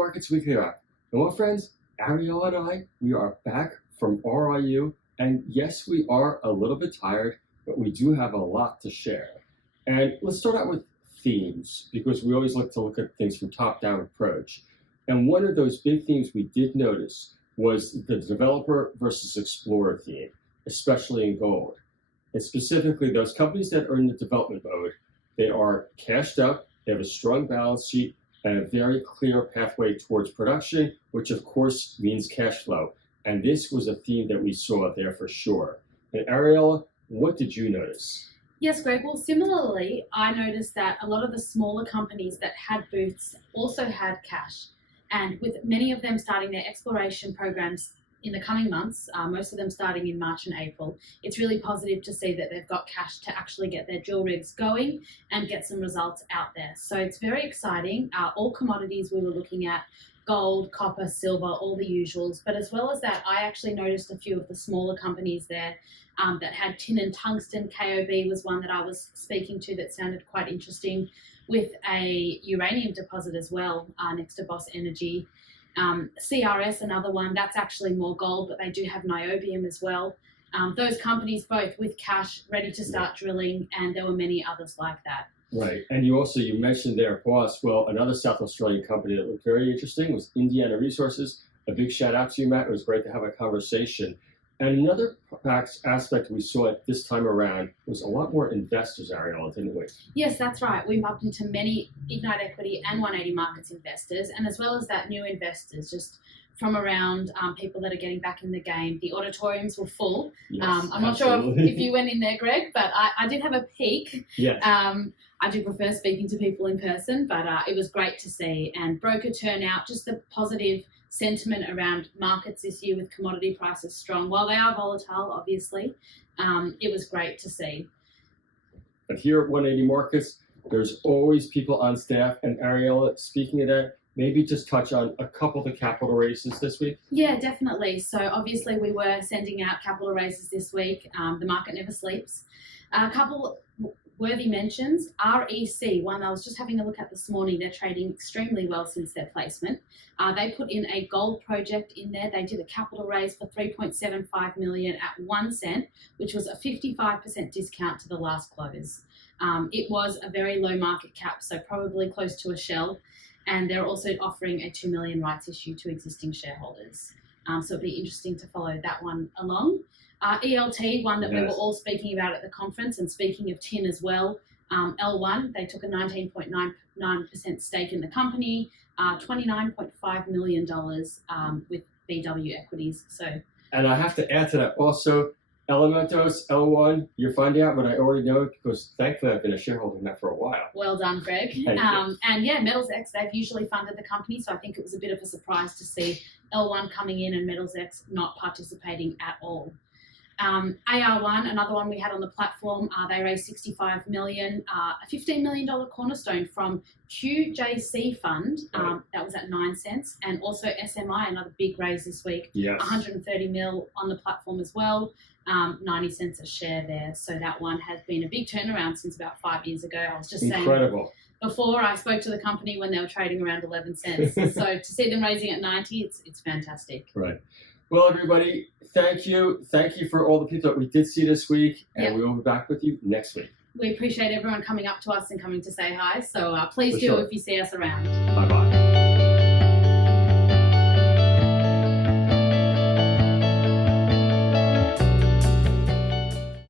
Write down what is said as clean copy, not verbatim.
Markets Weekly Up. And well, friends, Ariella and I, we are back from RIU, and yes, we are a little bit tired, but we do have a lot to share. And let's start out with themes, because we always like to look at things from top-down approach. And one of those big themes we did notice was the developer versus explorer theme, especially in gold. And specifically, those companies that are in the development mode, they are cashed up, they have a strong balance sheet, and a very clear pathway towards production, which of course means cash flow. And this was a theme that we saw there for sure. And Ariella, what did you notice? Yes, Greg. Well, similarly, I noticed that a lot of the smaller companies that had booths also had cash. And with many of them starting their exploration programs in the coming months, most of them starting in March and April, it's really positive to see that they've got cash to actually get their drill rigs going and get some results out there. So it's very exciting. All commodities we were looking at, gold, copper, silver, all the usuals. But as well as that, I actually noticed a few of the smaller companies there that had tin and tungsten. KOB was one that I was speaking to that sounded quite interesting, with a uranium deposit as well next to Boss Energy. CRS, another one, that's actually more gold, but they do have niobium as well. Those companies both with cash ready to start drilling, and there were many others like that. Right, and you mentioned there, Boss. Well, another South Australian company that looked very interesting was Indiana Resources. A big shout out to you, Matt. It was great to have a conversation. And another aspect we saw this time around was a lot more investors, Ariella, didn't we? Yes, that's right. We bumped into many Ignite Equity and 180 Markets investors, and as well as that, new investors just from around, people that are getting back in the game. The auditoriums were full. Yes, I'm not sure if you went in there, Greg, but I did have a peek. Yes. I do prefer speaking to people in person, but it was great to see. And broker turnout, just the positive sentiment around markets this year with commodity prices strong. While they are volatile, obviously, it was great to see. But here at 180 Markets, there's always people on staff. And Ariella, speaking of that, maybe just touch on a couple of the capital raises this week. Yeah, definitely. So obviously we were sending out capital raises this week. The market never sleeps. A couple worthy mentions. REC, one I was just having a look at this morning. They're trading extremely well since their placement. They put in a gold project in there. They did a capital raise for $3.75 million at 1 cent, which was a 55% discount to the last close. It was a very low market cap, so probably close to a shell. And they're also offering a $2 million rights issue to existing shareholders. So it'll be interesting to follow that one along. ELT, one that we were all speaking about at the conference, and speaking of tin as well, L1, they took a 19.99% stake in the company, $29.5 million with BW Equities. And I have to add to that also, Elementos, L1, you're finding out what I already know, because thankfully I've been a shareholder in that for a while. Well done, Greg. And yeah, Metals X, they've usually funded the company, so I think it was a bit of a surprise to see L1 coming in and Metals X not participating at all. AR1, another one we had on the platform, they raised $65 million, a $15 million cornerstone from QJC Fund, that was at 9 cents, and also SMI, another big raise this week, yes. 130 mil on the platform as well, 90 cents a share there. So that one has been a big turnaround since about 5 years ago. I was just Incredible. saying before, I spoke to the company when they were trading around 11 cents. So to see them raising at 90, it's fantastic. Right. Well, everybody, thank you. Thank you for all the people that we did see this week, and we will be back with you next week. We appreciate everyone coming up to us and coming to say hi. So please do if you see us around. Bye-bye.